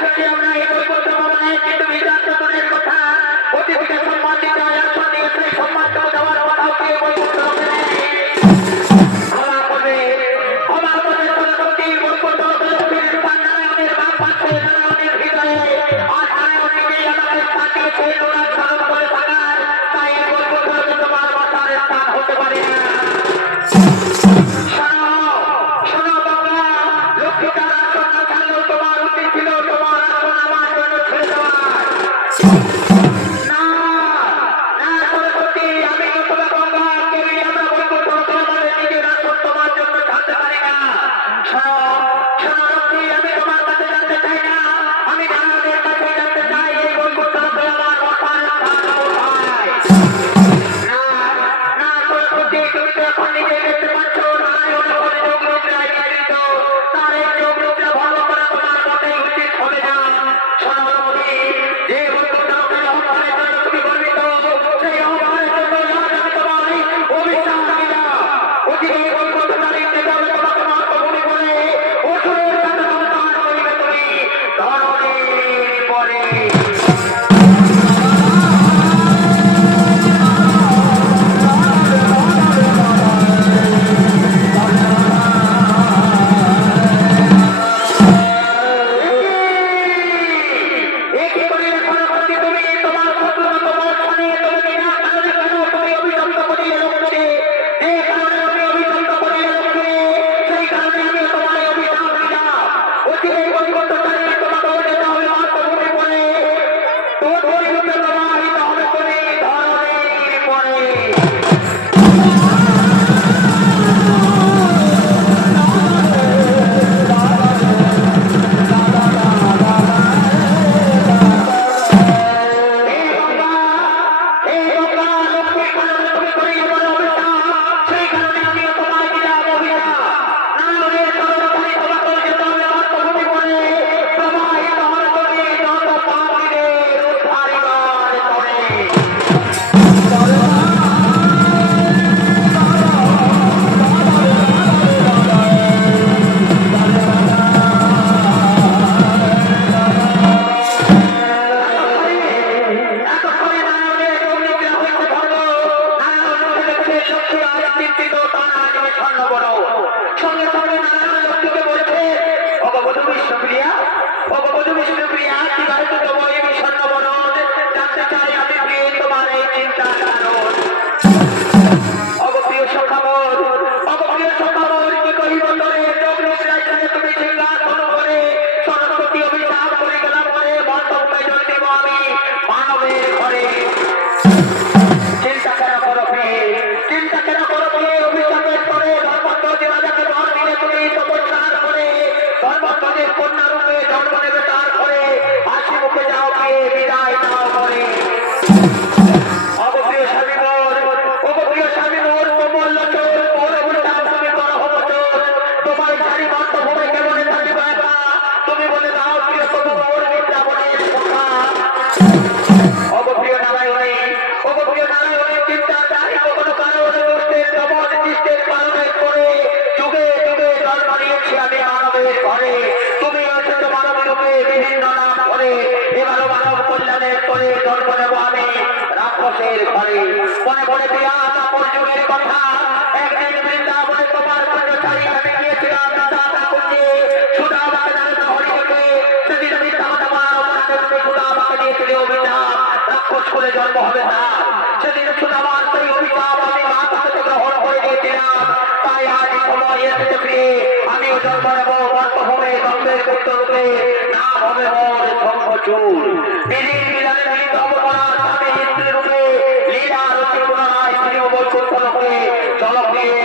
Gracias. Boom. স্কুলে জন্ম হবে না সেদিন শুধু আমার সেই অভিশাপ আমি মা কাছে গ্রহণ করে দিয়েছিলাম তাই আজ সময় নাম হবে মোর শঙ্খচূর দিদির মিলানে মিলিত অপরাধ রূপে লীলা রচনা পুনরায় তিনি রূপে Vamos